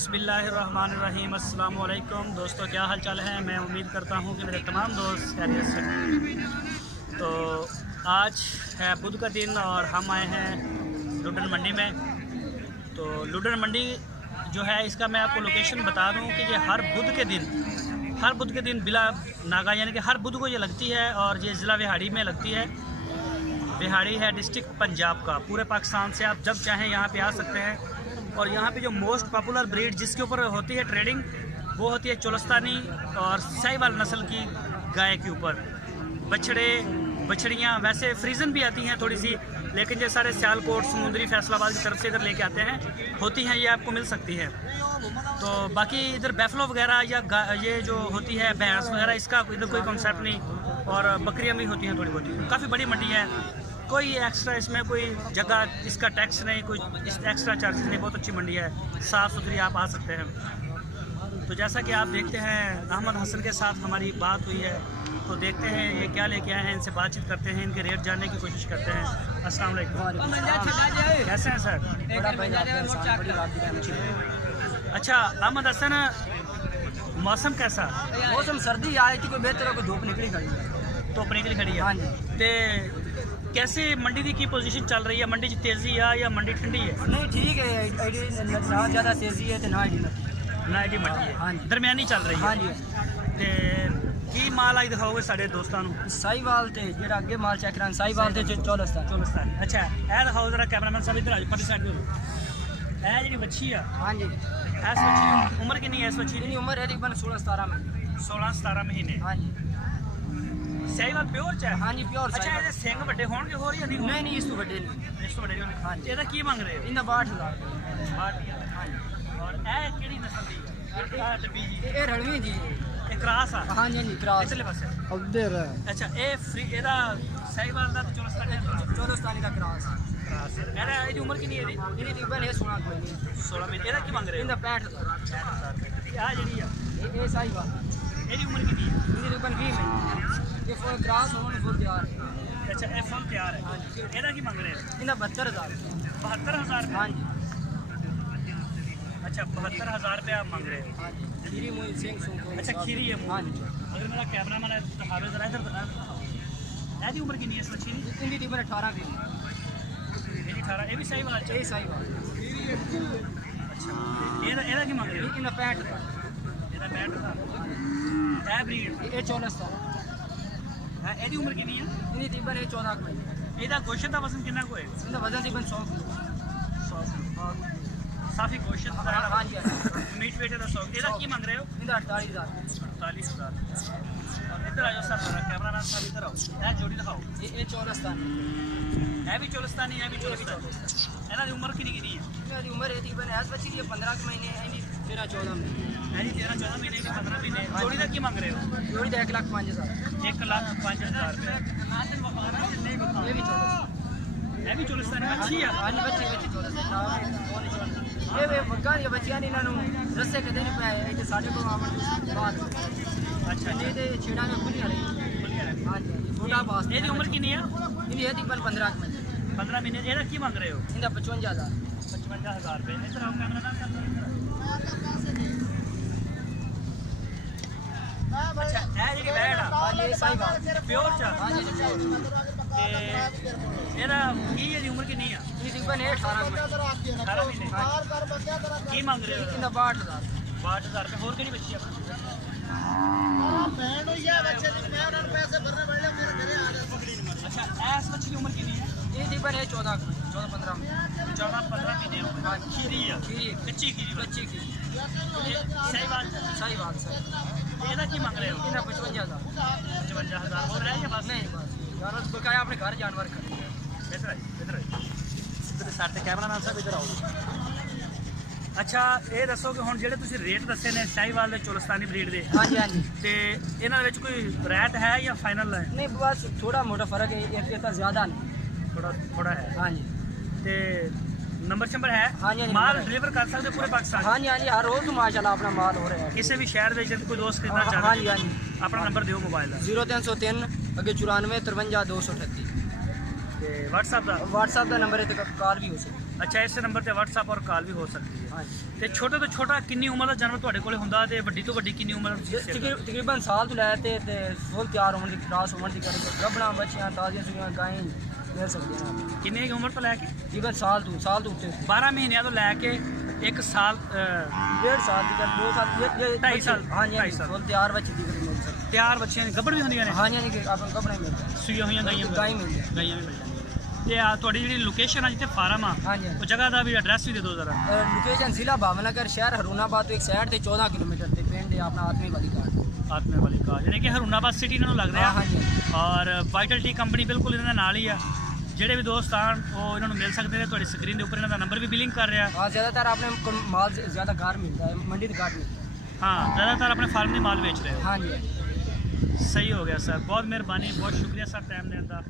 बिस्मिल्लाहिर्रहमानिर्रहीम। अस्सलाम वालेकुम दोस्तों, क्या हाल चाल है। मैं उम्मीद करता हूँ कि मेरे तमाम दोस्त खैरियत से हैं। तो आज है बुध का दिन और हम आए हैं लुडन मंडी में। तो लुडन मंडी जो है इसका मैं आपको लोकेशन बता दूँ कि ये हर बुध के दिन बिला नागा यानी कि हर बुध को ये लगती है और ये ज़िला बिहाड़ी में लगती है। बिहाड़ी है डिस्ट्रिक्ट पंजाब का। पूरे पाकिस्तान से आप जब चाहें यहाँ पे आ सकते हैं। और यहाँ पे जो मोस्ट पॉपुलर ब्रीड जिसके ऊपर होती है ट्रेडिंग वो होती है चोलस्तानी और साहिवाल नस्ल की गाय के ऊपर। बछड़ियाँ वैसे फ्रीजन भी आती हैं थोड़ी सी, लेकिन ये सारे सियालकोट समुंदरी फैसलाबाद की तरफ से इधर लेके आते हैं, होती हैं, ये आपको मिल सकती है। तो बाकी इधर बैफलो वगैरह या ये जो होती है भैंस वगैरह, इसका इधर कोई कॉन्सेप्ट नहीं। और बकरियाँ भी होती हैं थोड़ी बहुत। काफ़ी बड़ी मंडी है, कोई एक्स्ट्रा इसमें कोई जगह इसका टैक्स नहीं, कोई एक्स्ट्रा चार्जेस नहीं। बहुत अच्छी मंडी है, साफ़ सुथरी, आप आ सकते हैं। तो जैसा कि आप देखते हैं अहमद हसन के साथ हमारी बात हुई है, तो देखते हैं ये क्या लेके आए हैं, इनसे बातचीत करते हैं, इनके रेट जानने की कोशिश करते हैं। अस्सलाम वालेकुम, कैसे हैं सर? अच्छा अहमद हसन, मौसम कैसा? मौसम सर्दी आए कि कोई बेहतर कोई धूप निकली खड़ी है। धूप निकली खड़ी है। हाँ जी। तो कैसे मंडी की पोजीशन चल रही है? मंडी च तेजी है या मंडी ठंडी है? नहीं ठीक है, ना ज़्यादा तेजी है तो ना ही ना एडी मंडी है। हाँ जी, दरमियानी चल रही है। हाँ जी। ਤੇ ਕੀ ਮਾਲ ਆਈ ਦਿਖਾਓਗੇ ਸਾਡੇ ਦੋਸਤਾਂ ਨੂੰ? ਸਾਈਵਾਲ ਤੇ ਜਿਹੜਾ ਅੱਗੇ ਮਾਲ ਚੈੱਕ ਕਰਾਂ, ਸਾਈਵਾਲ ਤੇ ਚੋਲਸਤਾਨ। ਅੱਛਾ ਇਹ ਦਿਖਾਓ ਜਰਾ, ਕੈਮਰਾਮੈਨ ਸਾਹਿਬ ਇੱਧਰ ਆ ਜਾਓ, ਪਰਲੀ ਸਾਈਡ ਤੇ ਇਹ ਜਿਹੜੀ ਵੱਛੀ ਆ, हाँ जी। ਇਸ ਵੱਛੀ ਦੀ ਉਮਰ ਕਿੰਨੀ ਹੈ? ਇਸ ਵੱਛੀ ਦੀ इतनी उम्र है तकरीबन 16-17 में। 16-17 ਮਹੀਨੇ। हाँ जी, ਸਾਈਵਾਲ ਪਿਓਰ ਚ ਹੈ? हाँ जी प्योर ਅੱਛਾ ਇਹਦੇ साईवाल। ਸਿੰਘ ਵੱਡੇ ਹੋਣਗੇ ਹੋਰ ਜਾਂ ਨਹੀਂ? नहीं नहीं, इस तो बड़े नहीं। ਇਸ ਤੋਂ ਵੱਡੇ ਹੋਣਗੇ। हाँ जी। ਇਹਦਾ ਕੀ ਮੰਗ ਰਹੇ ਹੋ? इनका 62,000। 62,000। हाँ जी। ਔਰ ਇਹ ਕਿਹੜੀ ਨਸਲ ਦੀ ਹੈ? ਇਹ ਡੱਬੀ ਜੀ, ये रणवी जी। ਇਹ ਕ੍ਰਾਸ ਆ? हाँ जी क्रॉस। ਇਸਲੇ ਪਾਸੇ। उधर ਅੱਛਾ ਇਹ ਫ੍ਰੀ, ਇਹਦਾ ਸਾਈਵਾਲ ਦਾ ਤੇ ਚੋਲਸਤਾਨੀ ਦਾ चोलस्तानी का क्रॉस। ਕ੍ਰਾਸ ਹੈ। ਇਹਦੀ ਉਮਰ ਕਿੰਨੀ ਹੈ ਇਹਦੀ? इनकी तकरीबन है 16 कोई। 16 ਮਹੀਨੇ। ਇਹਦਾ ਕੀ ਮੰਗ ਰਹੇ ਹੋ? इनका 65,000। ਆ ਜਿਹੜੀ ਆ ये साईवाल ਇਹਦੀ ਉਮਰ ਕਿੰਨੀ ਹੈ? इनकी तकरीबन 20 में। ये फुल क्रॉस होने फुल तैयार है। ਅੱਛਾ ਇਹ ਫੁੱਲ ਤਿਆਰ ਹੈ। ਇਹਦਾ ਕੀ ਮੰਗ ਰਹੇ ਹੋ? इनका 72,000। 72,000 हाँ जी। अच्छा 72,000 रुपये आप मांग रहे हो? हाँ जी। खीरी मुई सिंह सुंग। अच्छा खीरी है। हाँ जी। अगर मेरा कैमरा मैन है तो हावे जरा इधर ऐसी उम्र कितनी है इस बच्ची की? इनकी तकरीबन 18 की। मेरी 18। ये भी सही बात यही सही बात। अच्छा ਇਹਦਾ ਕੀ ਮੰਗ ਰਹੇ ਹੋ? इनका 65,000। ਇਹਦਾ 65,000। ਇਹ ਬਰੀਡ ये 14,000। ਹੈ। ਇਹਦੀ ਉਮਰ ਕਿੰਨੀ ਹੈ? इनकी तकरीबन 14 की। ਇਹਦਾ ਗੋਸ਼ਤ ਦਾ ਵਜ਼ਨ ਕਿੰਨਾ ਕੁ ਹੋਏਗਾ? इनका वजन तकरीबन 100 की। 100। ਕਾਫੀ ਗੋਸ਼ਤ ਦਾ हाँ जी। ਮੀਟ ਵੇਟ ਦਾ 100। ਇਹਦਾ ਕੀ ਮੰਗ ਰਹੇ ਹੋ? इनका 48,000। 48,000। और इधर आ जाओ सर, मेरा कैमरा मैन साहब इधर आओ, ਇਹ जोड़ी दिखाओ। ये 14,000। ਇਹ ਵੀ ਚੋਲਸਤਾਨੀ, ਇਹ ਵੀ ਚੋਲਸਤਾਨੀ। ਇਹਨਾਂ ਦੀ ਉਮਰ ਕਿੰਨੀ ਕਿੰਨੀ ਹੈ? इनकी उम्र है तकरीबन ऐस बच्ची की 15 के महीने है। इनकी 13-14 में। ਇਹਦੀ 13-14 ਮਹੀਨੇ ਦੀ 15 ਮਹੀਨੇ। ਜੋੜੀ ਦਾ ਕੀ ਮੰਗ ਰਹੇ ਹੋ? जोड़ी का 1,05,000। 1,05,000 रुपये। ये भी 14,000। ਇਹ ਵੀ ਚੋਲਸਤਾਨੀ ਅੱਛੀ ਆ। हाँ जी, बच्ची 14,000। ये वे बग्गा दी बच्चियां ने इन्होंने रस्से के देने पे इतने साढ़े को आवन बाद। अच्छा नहीं तो छेड़ा में खुली रही। हाँ जी। छोटा पास। ਇਹਦੀ ਉਮਰ ਕਿੰਨੀ ਆ? इनकी है तकरीबन 15 के महीने। 15 ਮਹੀਨੇ। ਇਹਦਾ ਕੀ ਮੰਗ ਰਹੇ ਹੋ? इनका 55,000। 55,000 रुपये। इधर आओ कैमरा मैन साहब। अच्छा ਇਹ ਜਿਹੜੀ ਬੈੜ ਆ हाँ जी, सही बात। ਪਿਓਰ ਚ ਆ? हाँ जी, प्योर। ਤੇ ਇਹਦਾ ਕੀ ਇਹਦੀ ਉਮਰ ਕਿੰਨੀ ਆ? इनकी तकरीबन है 18 के महीने। 18 ਮਹੀਨੇ। ਕੀ ਮੰਗ ਰਹੇ ਹੋ? इनका 62,000। 62,000 रुपये। ਹੋਰ ਕਿਹੜੀ ਬੱਚੀ ਆ? अच्छा ऐस बच्ची की उम्र कितनी है? ये तकरीबन है 14-15 में। 14-15 महीने। हाँ खीरी है। खीरी है। कच्ची खीरी बच्ची की। सही बात है। सही बात सर। ਇਹਦਾ ਕੀ ਮੰਗ ਰਹੇ ਹੋ? इनका 55,000। 55,000 ਹੋਰ ਰਹਿ ਗਿਆ ਬਸ? नहीं बस यार बकाया अपने घर जानवर खरीदे। इधर आइए, इधर आइए। इधर साइड ਤੇ ਕੈਮਰਾਮੈਨ ਸਾਹਿਬ ਇਧਰ ਆਓ। ਅੱਛਾ ਇਹ ਦੱਸੋ ਕਿ ਹੁਣ ਜਿਹੜੇ ਤੁਸੀਂ ਰੇਟ ਦੱਸੇ ਨੇ ਸ਼ਾਹੀਵਾਲ ਦੇ ਚੋਲਸਤਾਨੀ ਬਰੀਡ ਦੇ, हाँ जी, हाँ जी। ਤੇ ਇਹਨਾਂ ਵਿੱਚ ਕੋਈ ਰੈਟ ਹੈ ਜਾਂ ਫਾਈਨਲ ਹੈ? नहीं बस थोड़ा मोटा फर्क है, इतना ज़्यादा नहीं। ਥੋੜਾ ਹੈ। हाँ जी। ਤੇ ਨੰਬਰ ਸ਼ੰਬਰ ਹੈ? हाँ जी, हाँ जी। ਮਾਲ ਡਿਲੀਵਰ ਕਰ ਸਕਦੇ ਪੂਰੇ ਪਾਕਿस्तान? हाँ जी, हाँ जी। हर रोज़ माशाल्लाह अपना माल हो रहा है। ਕਿਸੇ ਵੀ ਸ਼ਹਿਰ ਦੇ ਵਿੱਚ ਕੋਈ ਦੋਸਤ ਖਰੀਦਣਾ हाँ ਚਾਹੇ जी, हाँ जी। ਆਪਣਾ ਨੰਬਰ ਦਿਓ ਮੋਬਾਈਲ ਦਾ। 0303 अगे 94 53 238। ਤੇ WhatsApp ਦਾ? व्हाट्सएप का नंबर है तो कॉल भी हो सकती है। ਅੱਛਾ, ਇਸ ਨੰਬਰ ਤੇ WhatsApp ਔਰ ਕਾਲ ਵੀ ਹੋ ਸਕਦੀ ਹੈ। ਹਾਂਜੀ ਤੇ ਛੋਟੇ ਤੋਂ ਛੋਟਾ ਕਿੰਨੀ ਉਮਰ ਦਾ ਜਾਨਵਰ ਤੁਹਾਡੇ ਕੋਲੇ ਹੁੰਦਾ ਤੇ ਵੱਡੀ ਤੋਂ ਵੱਡੀ ਕਿੰਨੀ ਉਮਰ ਦੀ? ਤਕਰੀਬਨ ਸਾਲ ਤੋਂ ਲੈ ਤੇ ਫੁੱਲ ਤਿਆਰ ਹੋਣ ਦੀ ਕਲਾਸ ਹੋਣ ਦੀ ਕਰਕੇ ਗੱਭਣਾ ਬੱਚੀਆਂ ਤਾਜ਼ੀਆਂ ਸੁਈਆਂ ਗਾਈਂ ਲੈ ਸਕਦੀਆਂ ਨੇ। ਕਿੰਨੀ ਕੁ ਉਮਰ ਤੋਂ ਲੈ ਕੇ? ਤਕਰੀਬਨ ਸਾਲ ਤੋਂ ਉੱਤੇ 12 ਮਹੀਨਿਆਂ ਤੋਂ ਲੈ ਕੇ 1 ਸਾਲ 1.5 ਸਾਲ ਦੀ ਗੱਲ 2 ਸਾਲ 2.5 ਸਾਲ ਹਾਂਜੀ 2.5 ਸਾਲ ਫੁੱਲ ਤਿਆਰ ਬੱਚੀ ਦੀ ਮਿਲ ਸਕਦੀ। ਤਿਆਰ ਬੱਚਿਆਂ ਦੀ ਗੱਭਣ ਵੀ ਹੁੰਦੀਆਂ ਨੇ? ਹਾਂਜੀ ਹਾਂਜੀ ਆਪਾਂ ਨੂੰ ਗੱਭਣਾ ਮਿਲ ਜਾਂਦਾ, ਸੂਈਆਂ ਹੋਈਆਂ ਗਾਈਆਂ ਗਾਈਂ ਮਿਲ ਜਾਂਦੀ। ਗਾਈਆਂ ਵੀ ਮਿਲ ਜਾਂਦੀਆਂ। ਤੇ ਆ ਤੁਹਾਡੀ ਜਿਹੜੀ ਲੋਕੇਸ਼ਨ ਆ ਜਿੱਥੇ ਫਾਰਮ ਆ ਹਾਂਜੀ ਉਹ ਜਗ੍ਹਾ ਦਾ ਵੀ ਐਡਰੈਸ ਵੀ ਦੇ ਦਿਓ ਜ਼ਰਾ। ਲੋकेशन जिला भावनगर शहर हरुणाबाद तो एक साइड से 14 किलोमीटर ਤੇ ਪਿੰਡ ਹੈ ਆਪਣਾ ਆਤਮੀ ਵਾਲੀ ਘਾਟ। ਆਤਮੇ ਵਾਲੀ ਕਾਰ ਯਾਨੀ ਕਿ ਹਰੁਨਾਬਾਦ ਸਿਟੀ ਇਹਨਾਂ ਨੂੰ ਲੱਗ ਰਿਹਾ। ਹਾਂਜੀ ਔਰ ਵਾਈਟਲ ਟੀ ਕੰਪਨੀ ਬਿਲਕੁਲ ਇਹਨਾਂ ਦੇ ਨਾਲ ਹੀ ਆ। ਜਿਹੜੇ ਵੀ ਦੋਸਤ ਆਣ ਉਹ ਇਹਨਾਂ ਨੂੰ ਮਿਲ ਸਕਦੇ ਨੇ। ਤੁਹਾਡੀ ਸਕਰੀਨ ਦੇ ਉੱਪਰ ਇਹਨਾਂ ਦਾ ਨੰਬਰ ਵੀ ਬਿਲਿੰਗ ਕਰ ਰਿਹਾ। हाँ ज़्यादातर आपने माल ज़्यादा गार मिलता है, मंडी से गार मिलता है। ਹਾਂ, ਜ਼ਿਆਦਾਤਰ ਆਪਣੇ ਫਾਰਮ ਦੇ ਮਾਲ ਵੇਚ ਰਹੇ ਹੋ। हाँ जी। ਸਹੀ ਹੋ ਗਿਆ ਸਰ, ਬਹੁਤ ਮਿਹਰਬਾਨੀ, ਬਹੁਤ ਸ਼ੁਕਰੀਆ ਸਰ ਟਾਈਮ ਦੇਣ ਦਾ।